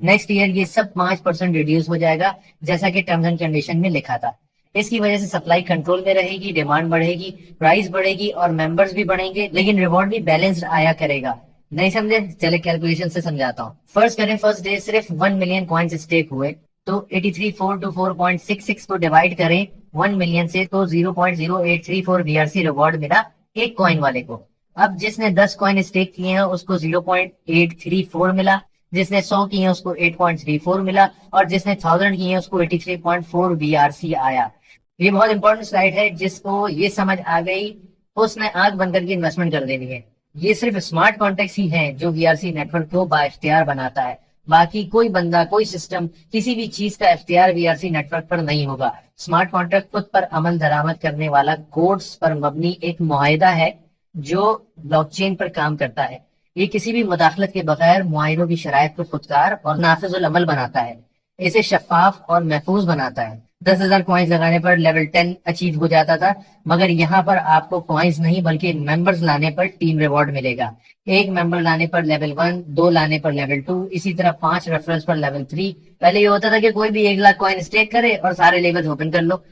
Next year ये सब 5% reduce हो जाएगा, जैसा कि टर्म्स एंड कंडीशन में लिखा था। इसकी वजह से सप्लाई कंट्रोल में रहेगी, डिमांड बढ़ेगी, प्राइस बढ़ेगी और मेंबर्स भी बढ़ेंगे, लेकिन रिवॉर्ड भी बैलेंस्ड आया करेगा। नहीं समझे? चले कैलकुलेशन से समझाता हूँ। फर्स्ट करें, फर्स्ट डे सिर्फ 1 मिलियन कॉइन्स स्टेक हुए, तो 83,424.66 को डिवाइड करें 1 मिलियन से, तो 0.0834 VRC रिवॉर्ड मिला एक कॉइन वाले को। अब जिसने 10 कॉइन स्टेक किए हैं उसको 0.834 मिला, जिसने 100 किए हैं उसको 8.34 मिला, और जिसने 1000 किए हैं उसको 83.4 VRC आया। ये बहुत इंपॉर्टेंट स्लाइड है, जिसको ये समझ आ गई उसने आंख बंद करके इन्वेस्टमेंट कर देनी है। ये सिर्फ स्मार्ट कॉन्ट्रैक्ट्स ही हैं जो VRC नेटवर्क को बाइख्तियार बनाता है। बाकी कोई बंदा, कोई सिस्टम, किसी भी चीज का इख्तियार VRC नेटवर्क पर नहीं होगा। स्मार्ट कॉन्ट्रैक्ट खुद पर अमल दरामद करने वाला कोड्स पर मबनी एक मुआहिदा है जो ब्लॉकचेन पर काम करता है। ये किसी भी मुदाखलत के बगैर मुआहिदों की शराइत को खुदकार और नाफिजुल अमल बनाता है। इसे शफाफ और महफूज बनाता है। 10,000 कॉइन्स लगाने पर लेवल 10 अचीव हो जाता था, मगर यहाँ पर आपको कॉइन्स नहीं बल्कि मेंबर्स लाने पर टीम रिवॉर्ड मिलेगा। एक मेंबर लाने पर लेवल 1, 2 लाने पर लेवल 2, इसी तरह 5 रेफरेंस पर लेवल 3। पहले ये होता था कि कोई भी 1 लाख कॉइन स्टेक करे और सारे लेवल्स ओपन कर लो।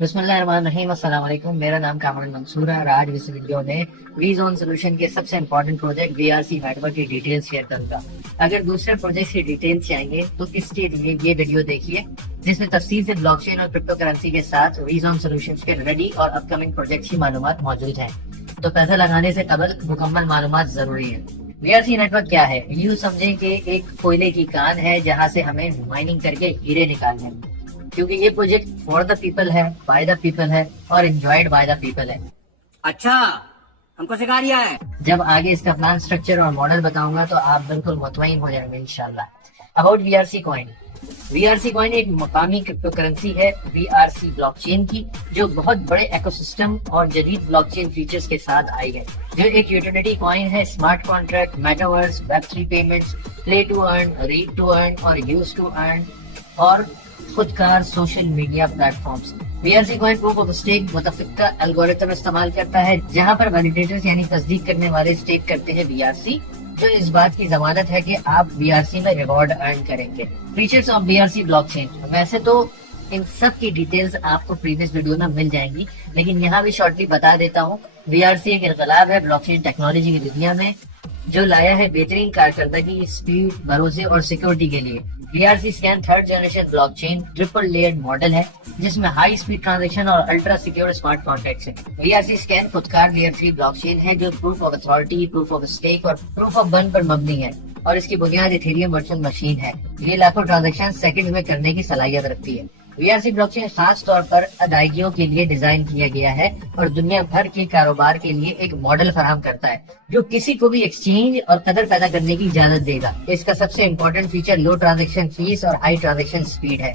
बिस्मिल्लाहिर्रहमानिर्रहीम, अस्सलाम वालेकुम। मेरा नाम कामरान मंसूर है और आज इस वीडियो में वीजोन सॉल्यूशन के सबसे इंपॉर्टेंट प्रोजेक्ट VRC नेटवर्क की डिटेल्स शेयर करूंगा। अगर दूसरे प्रोजेक्ट की डिटेल्स चाहिए तो इसके लिए ये वीडियो देखिए, जिसमें तफसील से ब्लॉकचेन और क्रिप्टो करेंसी के साथ वीजोन सॉल्यूशंस के रेडी और अपकमिंग प्रोजेक्ट की मालूमात मौजूद है। तो पैसा लगाने से कबल मुकम्मल मालूमात जरूरी है। VRC नेटवर्क क्या है? यूं समझें कि एक कोयले की कान है जहां से हमें माइनिंग करके हीरे निकालने हैं, क्योंकि ये प्रोजेक्ट फॉर द पीपल है, बाय द पीपल है और एंजॉयड बाय द पीपल है। अच्छा, हमको सिखा रिया है। जब आगे इसका प्लान, स्ट्रक्चर और मॉडल बताऊंगा तो आप बिल्कुल मुतमईन हो जाएंगे इंशाल्लाह। About VRC coin. VRC coin एक मकामी क्रिप्टो करेंसी है VRC ब्लॉकचेन की, जो बहुत बड़े इकोसिस्टम और जदीद ब्लॉकचेन फीचर्स के साथ आई है। जो एक यूटिलिटी कॉइन है, smart contract, metaverse, Web3 payments, play to earn, read to earn और यूज टू अर्न और खुदकार social media platforms. VRC coin proof of stake मुतफिका एल्गोरिथम इस्तेमाल करता है, जहां पर वैलिडेटर्स यानी तस्दीक करने वाले स्टेक करते हैं VRC, जो इस बात की जमानत है कि आप VRC में रिवॉर्ड अर्न करेंगे। Features of VRC blockchain. वैसे तो इन सब की डिटेल्स आपको प्रीवियस वीडियो में मिल जाएंगी, लेकिन यहाँ भी शॉर्टली बता देता हूँ। VRC एक इनकलाब है ब्लॉकचेन टेक्नोलॉजी की दुनिया में, जो लाया है बेहतरीन कारकर्दगी, स्पीड, भरोसे और सिक्योरिटी के लिए। VRC scan 3rd generation blockchain triple layered model है, जिसमें हाई स्पीड ट्रांजैक्शन और अल्ट्रा सिक्योर स्मार्ट कॉन्ट्रैक्ट्स है। VRC स्कैन खुदकार लेयर 3 ब्लॉकचेन है, जो proof of authority, proof of stake और प्रूफ ऑफ बर्न पर मबनी है, और इसकी बुनियाद इथेरियम वर्चुअल मशीन है। ये लाखों ट्रांजैक्शन सेकंड में करने की सलाहियत रखती है। VRC ब्लॉकचेन खास तौर पर अदायगियों के लिए डिजाइन किया गया है और दुनिया भर के कारोबार के लिए एक मॉडल फराहम करता है, जो किसी को भी एक्सचेंज और कदर पैदा करने की इजाजत देगा। इसका सबसे इम्पोर्टेंट फीचर लो ट्रांजैक्शन फीस और हाई ट्रांजैक्शन स्पीड है।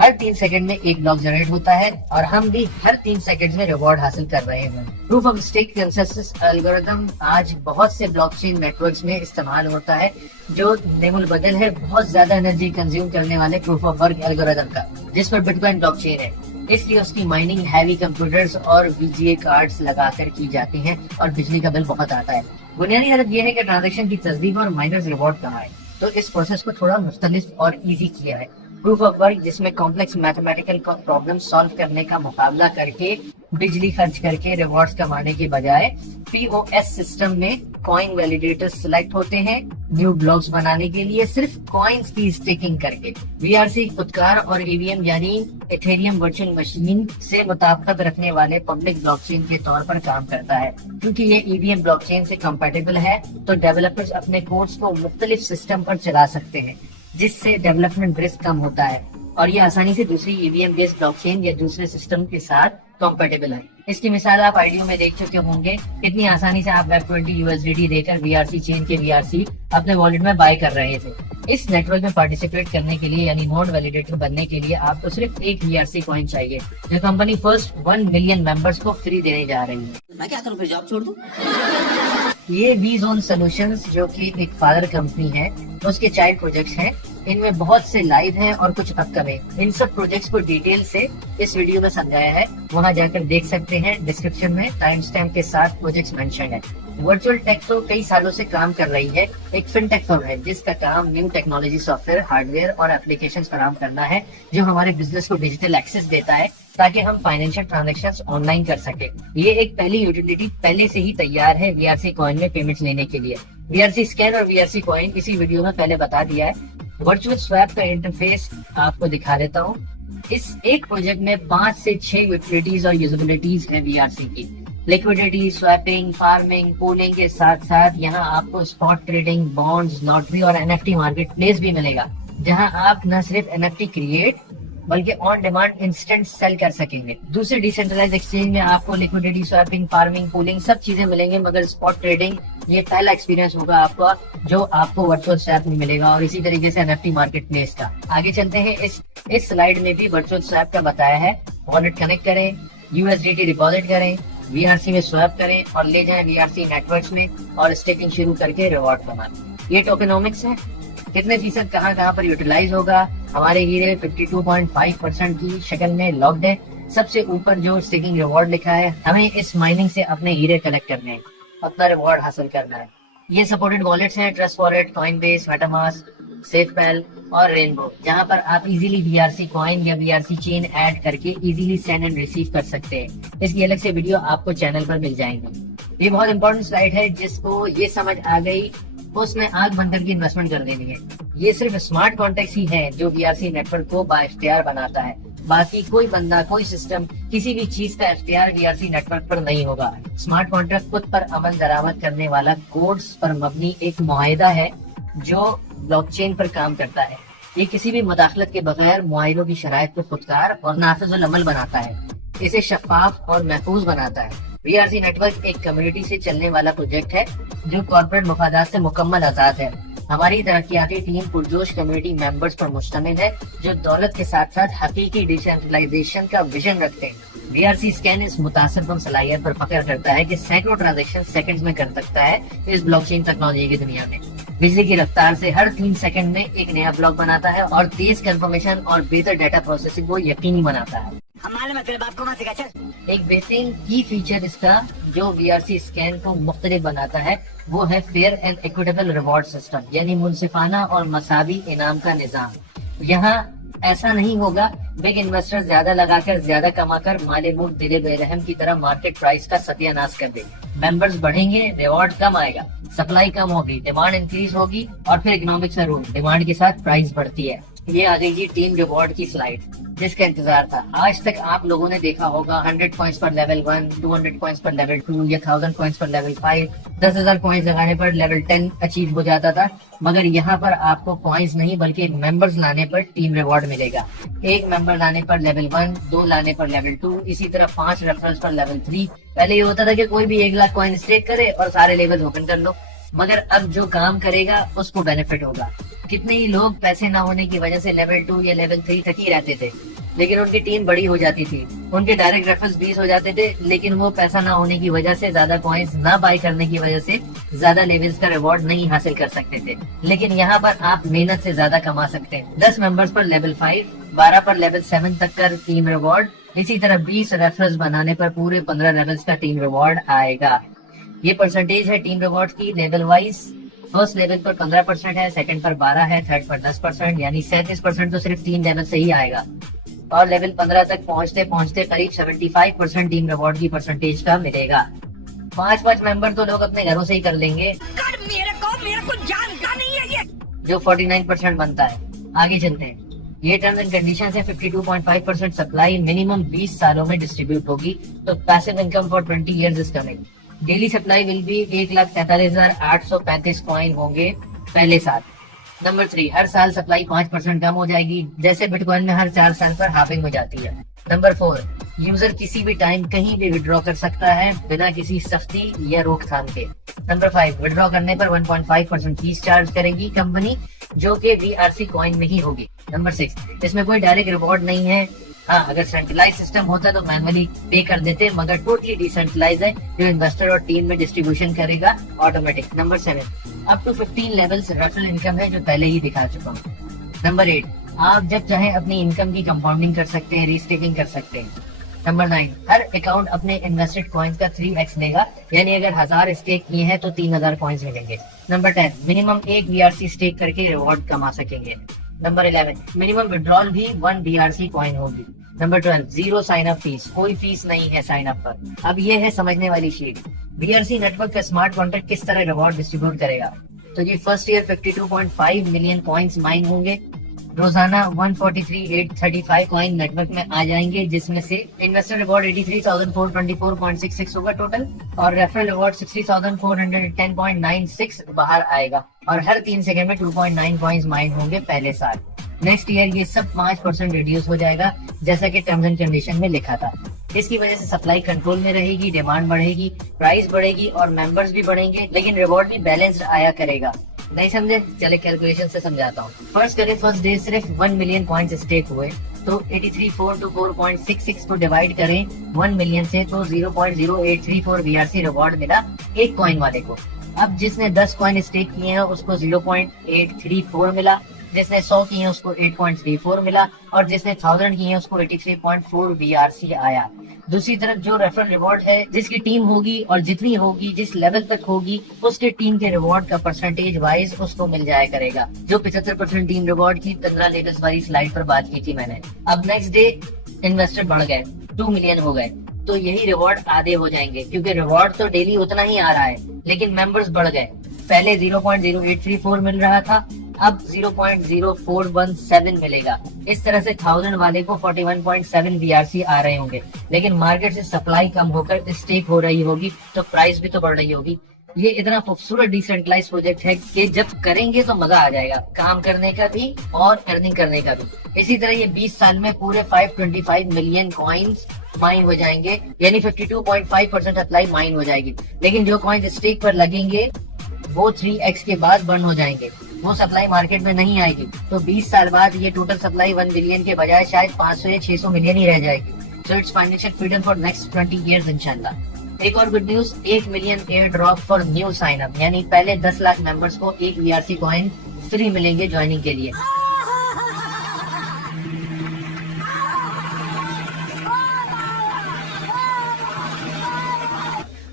हर 3 सेकंड में एक ब्लॉक जनरेट होता है और हम भी हर 3 सेकंड में रिवॉर्ड हासिल कर रहे हैं। Proof of stake consensus algorithm आज बहुत से ब्लॉकचेन नेटवर्क्स में इस्तेमाल होता है, जो नेमुल बदल है बहुत ज्यादा एनर्जी कंज्यूम करने वाले प्रूफ ऑफ वर्क एल्गोरिथम का, जिस पर बिटकॉइन ब्लॉकचेन है। इसलिए उसकी माइनिंग हैवी कंप्यूटर्स और VGA कार्ड्स लगाकर की जाती है और बिजली का बिल बहुत आता है। बुनियादी हदफ यह है कि ट्रांजैक्शन की तस्दीक और माइनर्स रिवॉर्ड कमाए, तो इस प्रोसेस को थोड़ा मुख्तलिफ और इजी किया है। प्रूफ ऑफ वर्क, जिसमें कॉम्प्लेक्स मैथमेटिकल प्रॉब्लम सॉल्व करने का मुकाबला करके बिजली खर्च करके रिवॉर्ड्स कमाने के बजाय POS सिस्टम में कॉइन वैलिडेटर्स सिलेक्ट होते हैं न्यू ब्लॉक्स बनाने के लिए, सिर्फ कॉइन्स की स्टेकिंग करके। VRC खुदकार और EVM यानी इथेरियम वर्चुअल मशीन से मुताबिकत रखने वाले पब्लिक ब्लॉकचेन के तौर पर काम करता है। क्योंकि ये EVM ब्लॉकचेन से कंपैटिबल है, तो डेवलपर्स अपने कोड्स को मुख्तलिफ सिस्टम पर चला सकते हैं, जिससे डेवलपमेंट रिस्क कम होता है और ये आसानी से दूसरी EVM बेस्ड ब्लॉकचेन या दूसरे सिस्टम के साथ कंपैटिबल है। इसकी मिसाल आप आईडियो में देख चुके होंगे, कितनी आसानी से आप Web20 USDT देकर VRC चेन के VRC अपने वॉलेट में बाय कर रहे थे। इस नेटवर्क में पार्टिसिपेट करने के लिए यानी नोड वैलिडेटर बनने के लिए आपको सिर्फ एक VRC कॉइन चाहिए, जो कंपनी फर्स्ट 1 मिलियन मेंबर्स को फ्री देने जा रही है। मैं क्या करूँ, फिर जॉब छोड़ दूँ? ये वीजोन सॉल्यूशंस, जो कि एक फादर कंपनी है, उसके चाइल्ड प्रोजेक्ट्स हैं। इनमें बहुत से लाइव हैं और कुछ अपकमिंग। इन सब प्रोजेक्ट्स को डिटेल से इस वीडियो में समझाया है, वहां जाकर देख सकते हैं। डिस्क्रिप्शन में टाइम स्टैम्प के साथ प्रोजेक्ट्स मेंशन है। वर्चुअल टेक तो कई सालों से काम कर रही है। एक फिनटेक फर्म है जिसका काम न्यू टेक्नोलॉजी, सॉफ्टवेयर, हार्डवेयर और एप्लीकेशंस फराहम करना है जो हमारे बिजनेस को डिजिटल एक्सेस देता है ताकि हम फाइनेंशियल ट्रांजैक्शंस ऑनलाइन कर सके। ये एक पहली यूटिलिटी पहले से ही तैयार है वीआरसी कॉइन में पेमेंट्स लेने के लिए। वीआरसी स्कैन और वीआरसी कॉइन इसी वीडियो में पहले बता दिया है। वर्चुअल स्वैप का इंटरफेस आपको दिखा देता हूँ। इस एक प्रोजेक्ट में 5 से 6 यूटिलिटीज और यूजिबिलिटीज है वीआरसी की। लिक्विडिटी, स्वैपिंग, फार्मिंग, पूलिंग के साथ साथ यहाँ आपको स्पॉट ट्रेडिंग, बॉन्ड्स, लॉटरी और एनएफटी मार्केट प्लेस भी मिलेगा जहाँ आप न सिर्फ एनएफटी क्रिएट बल्कि ऑन डिमांड इंस्टेंट सेल कर सकेंगे। दूसरे डिसेंट्रलाइज एक्सचेंज में आपको लिक्विडिटी, स्वैपिंग, फार्मिंग, पूलिंग सब चीजें मिलेंगे, मगर स्पॉट ट्रेडिंग ये पहला एक्सपीरियंस होगा आपका जो आपको वर्चुअल स्वैप में मिलेगा, और इसी तरीके से एनएफटी मार्केट प्लेस का। आगे चलते हैं। इस स्लाइड में भी वर्चुअल स्वैप का बताया है। वॉलेट कनेक्ट करें, यूएसडीटी डिपॉजिट करें, वीआरसी में स्वैप करें और ले जाएं वीआरसी नेटवर्क्स में और स्टेकिंग शुरू करके रिवॉर्ड कमाएं। ये टोकेनोमिक्स है। कितने फीसद कहाँ पर यूटिलाइज होगा। हमारे हीरे 52.5% की शक्ल में लॉक्ड है। सबसे ऊपर जो स्टेकिंग रिवॉर्ड लिखा है, हमें इस माइनिंग से अपने हीरे कलेक्ट करने हैं, अपना रिवॉर्ड हासिल करना है। ये सपोर्टेड वॉलेट्स हैं, ट्रस्ट वॉलेट, कॉइनबेस, मेटामास्क, सेफपेल और रेनबो, जहां पर आप इजीली वीआरसी कॉइन या वीआरसी चेन ऐड करके इजीली सेंड एंड रिसीव कर सकते हैं। इसकी अलग से वीडियो आपको चैनल पर मिल जाएंगे। ये बहुत इंपॉर्टेंट स्लाइड है। जिसको ये समझ आ गई उसने आग बंद करके इन्वेस्टमेंट कर देनी है। ये सिर्फ स्मार्ट कॉन्ट्रैक्ट्स ही है जो वीआरसी नेटवर्क को बाइख्तियार बनाता है। बाकी कोई बंदा, कोई सिस्टम, किसी भी चीज का इख्तियार वीआरसी नेटवर्क पर नहीं होगा। स्मार्ट कॉन्ट्रैक्ट खुद पर अमल दरामद करने वाला कोड्स पर मबनी एक मुआहिदा है जो ब्लॉकचेन पर काम करता है। ये किसी भी मुदाखलत के बगैर मुआहिदों की शराइत को खुदकार और नाफिजुल अमल बनाता है। इसे शफाफ और महफूज बनाता है। वीआरसी नेटवर्क एक कम्युनिटी से चलने वाला प्रोजेक्ट है जो कॉर्पोरेट मफादात से मुकम्मल आजाद है। हमारी तरक्याती टीम पुरजोश कम्युनिटी मेंबर्स पर मुश्तमिल है जो दौलत के साथ साथ हकीकी डिसेंट्रलाइजेशन का विजन रखते हैं। वीआरसी स्कैन इस मुतासिर सलाहियत पर फख्र करता है कि सैकड़ों ट्रांजैक्शन सेकंड्स में कर सकता है इस ब्लॉकचेन टेक्नोलॉजी की दुनिया में। बिजली की रफ्तार से हर 3 सेकंड में एक नया ब्लॉक बनाता है और तेज कंफर्मेशन और बेहतर डाटा प्रोसेसिंग को यकीनी बनाता है। हमारे में तेरे बाप को मत सिखा चल। एक बेहतरीन की फीचर इसका जो वीआरसी स्कैन को मुख्तलिफ बनाता है वो है fair and equitable reward system, यानी मुनसिफाना और मसावी इनाम का निजाम। यहाँ ऐसा नहीं होगा बिग इन्वेस्टर ज्यादा लगाकर ज्यादा कमाकर माले मुल्क दिले बेरहम की तरह मार्केट प्राइस का सत्यानाश कर देंगे। मेंबर्स बढ़ेंगे, रिवॉर्ड कम आएगा, सप्लाई कम होगी, डिमांड इंक्रीज होगी और फिर इकोनॉमिक्स का रूल, डिमांड के साथ प्राइस बढ़ती है। ये आ गई जी टीम रिवॉर्ड की स्लाइड जिसका इंतजार था। आज तक आप लोगों ने देखा होगा 100 पॉइंट्स पर लेवल 1, 200 पॉइंट्स पर लेवल 2 या 1000 पॉइंट्स पर लेवल 5, 10,000 पॉइंट्स लगाने पर लेवल 10 अचीव हो जाता था। मगर यहाँ पर आपको पॉइंट्स नहीं बल्कि मेंबर्स लाने पर टीम रिवॉर्ड मिलेगा। एक मेंबर लाने पर लेवल 1, 2 लाने पर लेवल 2, इसी तरह 5 रेफरल्स पर लेवल 3। पहले ये होता था कि कोई भी 1 लाख कॉइन स्टेक करे और सारे लेवल ओपन कर लो, मगर अब जो काम करेगा उसको बेनिफिट होगा। कितने ही लोग पैसे ना होने की वजह से लेवल 2 या लेवल 3 तक ही रहते थे, लेकिन उनकी टीम बड़ी हो जाती थी, उनके डायरेक्ट रेफरल्स 20 हो जाते थे, लेकिन वो पैसा ना होने की वजह से, ज्यादा कॉइन्स ना बाय करने की वजह से ज्यादा लेवल्स का रिवॉर्ड नहीं हासिल कर सकते थे। लेकिन यहाँ पर आप मेहनत से ज्यादा कमा सकते हैं। 10 मेंबर्स पर लेवल 5, 12 पर लेवल 7 तक का टीम रिवॉर्ड, इसी तरह 20 रेफरल्स बनाने पर पूरे 15 लेवल्स का टीम रिवॉर्ड आएगा। ये परसेंटेज है टीम रिवॉर्ड की लेवल वाइज। फर्स्ट लेवल पर 15% है, सेकंड पर 12 है, थर्ड पर 10%, यानी 37% तो सिर्फ 3 लेवल से ही आएगा। और लेवल 15 तक पहुंचते पहुंचते करीब 75% टीम रिवॉर्ड की परसेंटेज का मिलेगा। 5 मेंबर तो लोग अपने घरों से ही कर लेंगे, मेरे को जानता नहीं है ये, जो 49% बनता है। आगे चलते हैं। ये टर्म्स एंड कंडीशंस है। 52.5% सप्लाई मिनिमम 20 सालों में डिस्ट्रीब्यूट होगी, तो passive income for 20 years is coming. Daily supply will be 1,43,835 coin होंगे पहले साल। नंबर 3, हर साल सप्लाई 5% कम हो जाएगी, जैसे बिटकॉइन में हर 4 साल पर हाफिंग हो जाती है। नंबर 4, यूजर किसी भी टाइम कहीं भी विड्रॉ कर सकता है बिना किसी सख्ती या रोकथाम के। नंबर 5, विड्रॉ करने पर 1.5% फीस चार्ज करेगी कंपनी, जो कि वीआरसी कॉइन में ही होगी। नंबर 6, इसमें कोई डायरेक्ट रिवॉर्ड नहीं है। हाँ, अगर सेंट्रलाइज सिस्टम होता तो मैनुअली पे कर देते, मगर टोटली डिसेंट्रलाइज है जो इन्वेस्टर और टीम में डिस्ट्रीब्यूशन करेगा automatic. Number 7, up to 15 levels referral income है, जो पहले ही दिखा चुका हूँ। नंबर 8, आप जब चाहे अपनी इनकम की कंपाउंडिंग कर सकते हैं, रीस्टेकिंग कर सकते हैं। नंबर 9, हर अकाउंट अपने इन्वेस्टेड कॉइन्स का 3x लेगा, यानी अगर 1000 स्टेक किए हैं तो 3000 कॉइन्स मिलेंगे। नंबर 10, मिनिमम 1 BRC स्टेक करके रिवॉर्ड कमा सकेंगे। नंबर 11, मिनिमम विड्रॉल भी 1 BRC कॉइन होगी। Number 12, zero sine up fees, कोई फीस नहीं है साइन अप पर। अब ये है समझने वाली शीट। BRC नेटवर्क का स्मार्ट कॉन्ट्रैक्ट किस तरह रिवॉर्ड डिस्ट्रीब्यूट करेगा। तो ये first year 52.5 million coins mine होंगे, रोजाना 143,835 कॉइन नेटवर्क में आ जाएंगे, जिसमें से इन्वेस्टर रिवॉर्ड 83,424.66 होगा टोटल, और रेफरल रिवॉर्ड 60,410.96 बाहर आएगा, और हर 3 सेकंड में 2.9 कॉइन्स माइन होंगे पहले साल। नेक्स्ट ईयर ये सब 5% रिड्यूस हो जाएगा, जैसा कि टर्म्स एंड कंडीशन में लिखा था। इसकी वजह से सप्लाई कंट्रोल में रहेगी, डिमांड बढ़ेगी, प्राइस बढ़ेगी और मेंबर्स भी बढ़ेंगे, लेकिन रिवॉर्ड भी बैलेंस्ड आया करेगा। नहीं समझे? चले कैलकुलेशन से समझाता हूँ। फर्स्ट करें, फर्स्ट डे सिर्फ 1 मिलियन कॉइन्स स्टेक हुए, तो 83,424.66 को डिवाइड करें 1 मिलियन से, तो 0.0834 BRC रिवॉर्ड मिला एक कॉइन वाले को। अब जिसने 10 कॉइन स्टेक किए हैं उसको 0.834 मिला, जिसने 100 किए हैं उसको 8.34 मिला, और जिसने 1000 किए हैं उसको 83.4 BRC आया। दूसरी तरफ जो रेफरल रिवॉर्ड है, जिसकी टीम होगी और जितनी होगी, जिस लेवल तक होगी, उसके टीम के रिवॉर्ड का परसेंटेज वाइज उसको मिल जाया करेगा। जो 75% टीम रिवॉर्ड की 15 लेटेस्ट वाली स्लाइड पर बात की थी मैंने। अब नेक्स्ट डे इन्वेस्टर बढ़ गए, 2 मिलियन हो गए, तो यही रिवॉर्ड आधे हो जाएंगे, क्योंकि रिवॉर्ड तो डेली उतना ही आ रहा है, लेकिन मेंबर्स बढ़ गए। पहले 0.0834 मिल रहा था, अब 0.0417 मिलेगा। इस तरह से 1000 वाले को 41.7 BRC आ रहे होंगे, लेकिन मार्केट से सप्लाई कम होकर स्टेक हो रही होगी, तो प्राइस भी तो बढ़ रही होगी। ये इतना खूबसूरत डिसेंट्रलाइज प्रोजेक्ट है कि जब करेंगे तो मजा आ जाएगा, काम करने का भी और अर्निंग करने का भी। इसी तरह ये 20 साल में पूरे 525 मिलियन कॉइन्स माइन हो जाएंगे, यानी 52.5% सप्लाई माइन हो जाएगी। लेकिन जो कॉइन्स स्टेक पर लगेंगे वो 3x के बाद बर्न हो जाएंगे, वो सप्लाई मार्केट में नहीं आएगी। तो 20 साल बाद ये टोटल सप्लाई 1 बिलियन के बजाय शायद 500 या 600 मिलियन ही रह जाएगी। So it's financial freedom for next 20 years इंशाल्लाह। एक और good news, 1 million air drop for new sign up, यानी पहले 10 लाख मेंबर्स को 1 BRC कॉइन फ्री मिलेंगे ज्वाइनिंग के लिए।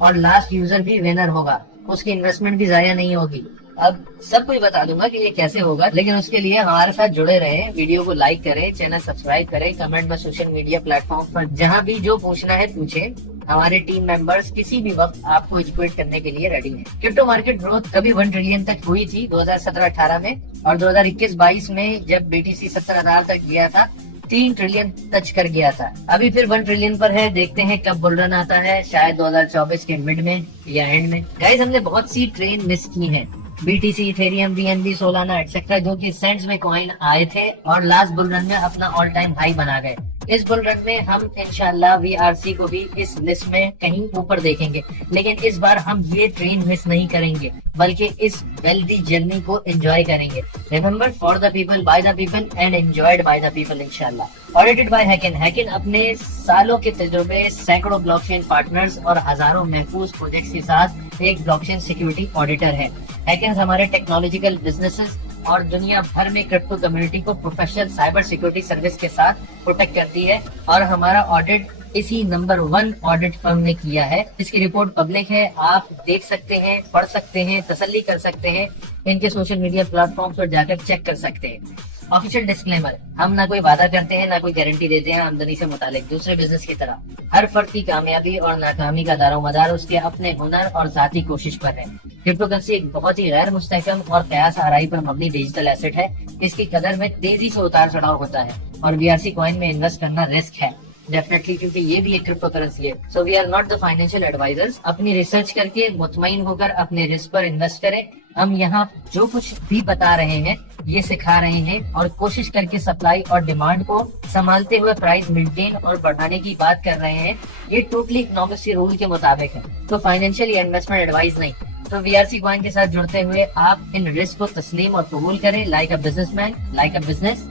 और लास्ट यूजर भी विनर होगा, उसकी इन्वेस्टमेंट भी जाया नहीं होगी। अब सब कुछ बता दूंगा कि ये कैसे होगा, लेकिन उसके लिए हमारे साथ जुड़े रहें, वीडियो को लाइक करें, चैनल सब्सक्राइब करें, कमेंट में सोशल मीडिया प्लेटफॉर्म पर जहां भी जो पूछना है पूछें। हमारे टीम मेंबर्स किसी भी वक्त आपको एजुकेट करने के लिए रेडी हैं। क्रिप्टो मार्केट ग्रोथ कभी 1 ट्रिलियन तक हुई थी 2017-18 में, और 2021-22 में जब BTC 70,000 तक गया था 3 ट्रिलियन टच कर गया था। अभी फिर 1 ट्रिलियन पर है, देखते हैं कब बुल रन आता है, शायद 2024 के मिड में या एंड में। गाइस, हमने बहुत सी ट्रेन मिस की हैं, BTC, Ethereum, BNB, Solana etcetera, जो कि सेंट्स में कॉइन आए थे और लास्ट बुल रन में अपना ऑल टाइम हाई बना गए। इस बुल रन में हम इंशाल्लाह VRC को भी इस लिस्ट में कहीं ऊपर देखेंगे, लेकिन इस बार हम ये ट्रेन मिस नहीं करेंगे, बल्कि इस वेल्दी जर्नी को एंजॉय करेंगे। Remember, for the people, by the people and enjoyed by the people इंशाल्लाह। Audited by Hacken. हैकेन अपने सालों के तजुर्बे, सैकड़ों ब्लॉकचेन पार्टनर्स और हजारों महफूज प्रोजेक्ट्स के साथ एक ब्लॉकचेन सिक्योरिटी ऑडिटर है। हैकेन हमारे टेक्नोलॉजिकल बिजनेसेस और दुनिया भर में क्रिप्टो कम्युनिटी को प्रोफेशनल साइबर सिक्योरिटी सर्विस के साथ प्रोटेक्ट करती है, और हमारा ऑडिट इसी नंबर 1 ऑडिट फर्म ने किया है। इसकी रिपोर्ट पब्लिक है, आप देख सकते हैं, पढ़ सकते हैं, तसल्ली कर सकते हैं, इनके सोशल मीडिया प्लेटफॉर्म पर जाकर चेक कर सकते हैं। ऑफिशियल डिस्क्लेमर, हम ना कोई वादा करते हैं ना कोई गारंटी देते हैं आमदनी से मुतालिक, दूसरे बिजनेस की तरह। हर फर्द की कामयाबी और नाकामी का दारोमदार उसके अपने हुनर और जाती कोशिश पर है। क्रिप्टो करेंसी एक बहुत ही गैर मुस्तहकम और कयास आराई पर मबनी डिजिटल एसेट है। इसकी कदर में तेजी से उतार चढ़ाव होता है, और BRC कॉइन में इन्वेस्ट करना रिस्क है डेफिनेटली, क्योंकि ये भी एक क्रिप्टो करेंसी है। So we are not the financial advisers. अपनी रिसर्च करके मुतमईन होकर अपने रिस्क पर इन्वेस्ट करें। हम यहाँ जो कुछ भी बता रहे हैं ये सिखा रहे हैं, और कोशिश करके सप्लाई और डिमांड को संभालते हुए प्राइस मेंटेन और बढ़ाने की बात कर रहे हैं। ये टोटली इकोनॉमिक्स के रूल के मुताबिक है, तो फाइनेंशियल या इन्वेस्टमेंट एडवाइस नहीं। तो VRC कॉइन के साथ जुड़ते हुए आप इन रिस्क को तस्लीम और कबूल करें, like a businessman, like a business,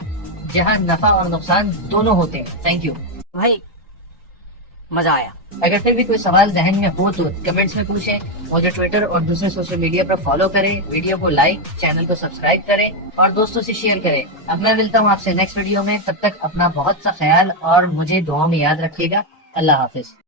जहाँ नफा और नुकसान दोनों होते हैं। थैंक यू भाई, मजा आया। अगर फिर भी कोई सवाल जहन में हो तो कमेंट्स में पूछें। मुझे ट्विटर और दूसरे सोशल मीडिया पर फॉलो करें, वीडियो को लाइक, चैनल को सब्सक्राइब करें और दोस्तों से शेयर करें। अब मैं मिलता हूँ आपसे नेक्स्ट वीडियो में, तब तक अपना बहुत सा ख्याल और मुझे दुआ में याद रखिएगा। अल्लाह हाफिज।